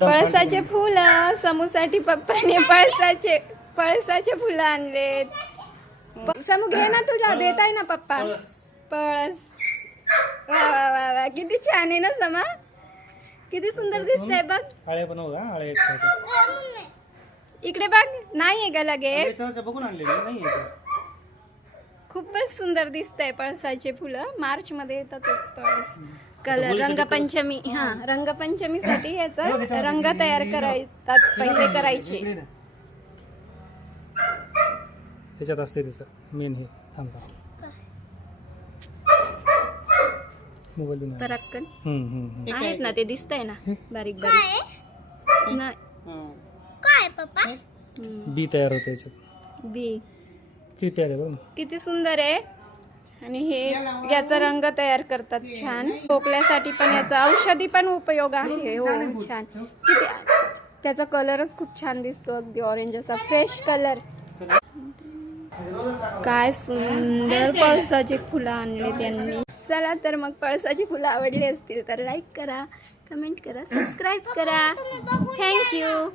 पळसाचे फुलं समूसाठी पप्पाने पळसाचे फुलं आणलेत. समू घे ना, तुझा देताय ना पप्पा. पळस. वा वा वा वा, किती छान आहे ना समा, किती सुंदर दिसतंय बघ. आळे बनव का? आळे इकडे बघ, नाहीये का लगेच? बघून आणलेली नाहीये. खूपच सुंदर दिसतंय पळसाचे फुलं. मार्च मध्ये येतातच पळस. कलर रंगपंचमी, हा रंगपंचमीसाठी याचा रंग तयार करायतात, पहिले करायचे. त्याच्यात असते त्याचं मेन हे. थांबा मोबाईल पराक्कन आहेत ना, ते दिसतंय ना बारीक बारीक. नाही काय पप्पा? बी तयार होते याच्यात. बी किती प्यारे बघ. किती सुंदर आहे. आणि हे याचा रंग तयार करतात छान. खोकल्यासाठी पण याचा औषधी पण उपयोग आहे. हो छान. किती त्याचा कलरच खूप छान दिसतो, अगदी ऑरेंज असा फ्रेश कलर. काय सुंदर पळसाची फुलं आणली त्यांनी. चला तर मग पळसाची फुलं आवडली असतील तर लाईक करा, कमेंट करा, सबस्क्राईब करा. थँक्यू.